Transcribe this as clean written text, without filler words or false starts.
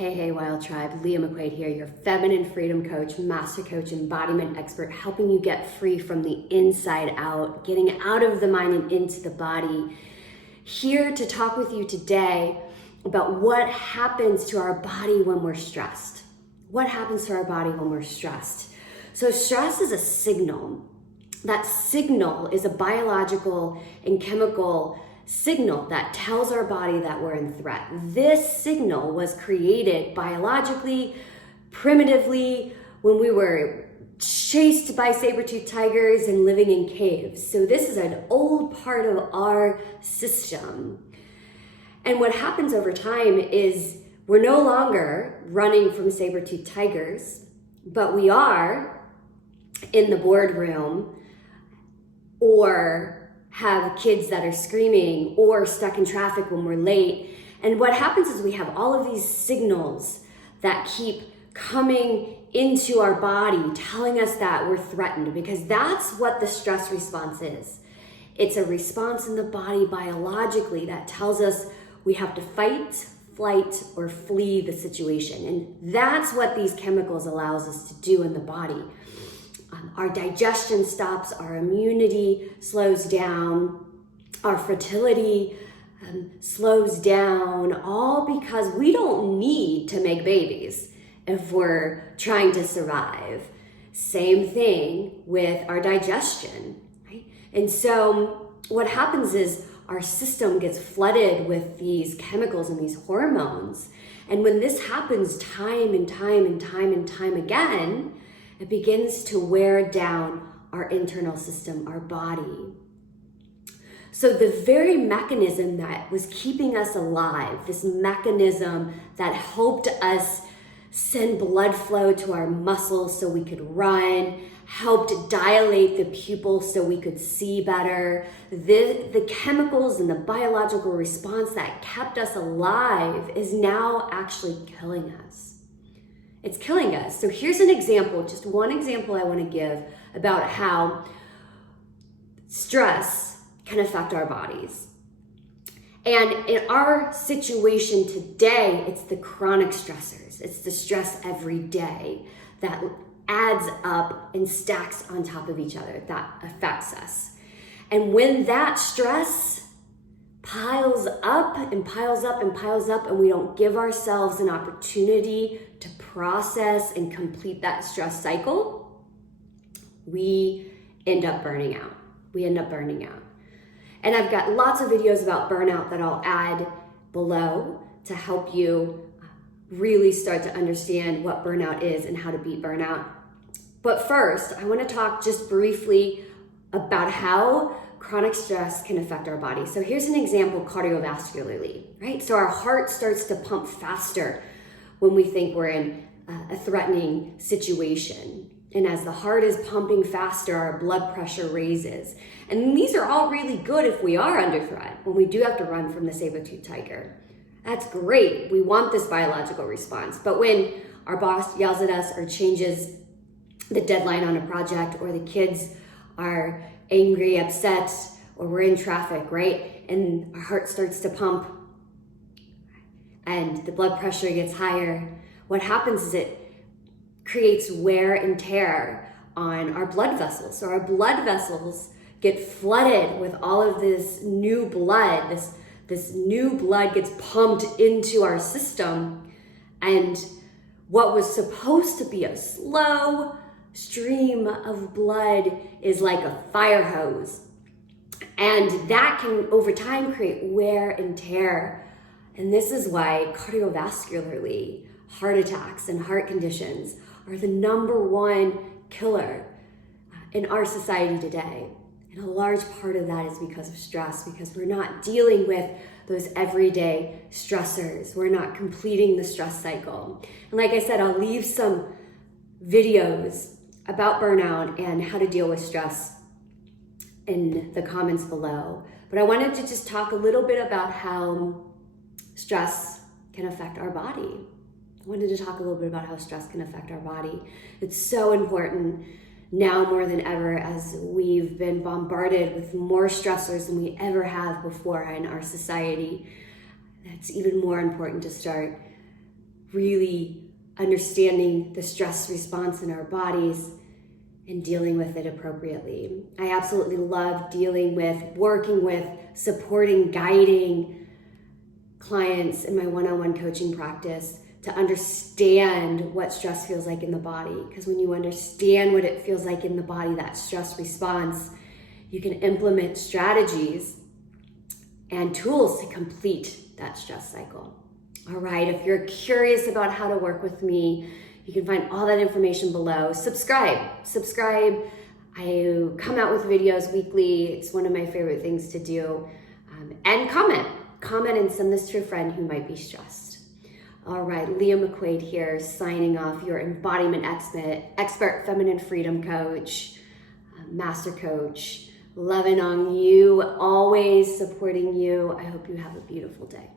Hey, Wild Tribe, Leah McQuade here, your feminine freedom coach, master coach, embodiment expert, helping you get free from the inside out, getting out of the mind and into the body. Here to talk with you today about what happens to our body when we're stressed. What happens to our body when we're stressed? So stress is a signal. That signal is a biological and chemical signal that tells our body that we're in threat. This signal was created biologically, primitively, when we were chased by saber-toothed tigers and living in caves. So this is an old part of our system. And what happens over time is we're no longer running from saber-toothed tigers, but we are in the boardroom or have kids that are screaming or stuck in traffic when we're late. And what happens is we have all of these signals that keep coming into our body telling us that we're threatened, because that's what the stress response is. It's a response in the body biologically that tells us we have to fight, flight, or flee the situation. And that's what these chemicals allows us to do in the body. Our digestion stops, our immunity slows down, our fertility slows down, all because we don't need to make babies if we're trying to survive. Same thing with our digestion, right? And so what happens is our system gets flooded with these chemicals and these hormones. And when this happens time and time again, it begins to wear down our internal system, our body. So the very mechanism that was keeping us alive, this mechanism that helped us send blood flow to our muscles so we could run, helped dilate the pupils so we could see better, the chemicals and the biological response that kept us alive is now actually killing us. It's killing us. So here's an example, just one example I want to give about how stress can affect our bodies. And in our situation today, it's the chronic stressors. It's the stress every day that adds up and stacks on top of each other that affects us. And when that stress piles up and piles up and piles up, and we don't give ourselves an opportunity to process and complete that stress cycle, we end up burning out. And I've got lots of videos about burnout that I'll add below to help you really start to understand what burnout is and how to beat burnout. But first, I want to talk just briefly about how chronic stress can affect our body. So here's an example cardiovascularly, right? So our heart starts to pump faster when we think we're in a threatening situation. And as the heart is pumping faster, our blood pressure raises. And these are all really good if we are under threat, when we do have to run from the saber-toothed tiger. That's great. We want this biological response. But when our boss yells at us or changes the deadline on a project, or the kids are angry, upset, or we're in traffic, right? And our heart starts to pump and the blood pressure gets higher. What happens is it creates wear and tear on our blood vessels. So our blood vessels get flooded with all of this new blood. This new blood gets pumped into our system. And what was supposed to be a slow stream of blood is like a fire hose. And that can, over time, create wear and tear. And this is why cardiovascularly, heart attacks and heart conditions are the #1 killer in our society today. And a large part of that is because of stress, because we're not dealing with those everyday stressors. We're not completing the stress cycle. And like I said, I'll leave some videos about burnout and how to deal with stress in the comments below. But I wanted to just talk a little bit about how stress can affect our body. It's so important now more than ever, as we've been bombarded with more stressors than we ever have before in our society. It's even more important to start really understanding the stress response in our bodies and dealing with it appropriately. I absolutely love working with, supporting, guiding clients in my one-on-one coaching practice to understand what stress feels like in the body. Because when you understand what it feels like in the body, that stress response, you can implement strategies and tools to complete that stress cycle. All right, if you're curious about how to work with me, you can find all that information below. Subscribe. I come out with videos weekly. It's one of my favorite things to do. And comment and send this to a friend who might be stressed. All right, Leah McQuade here, signing off, your embodiment expert, feminine freedom coach, master coach, loving on you, always supporting you. I hope you have a beautiful day.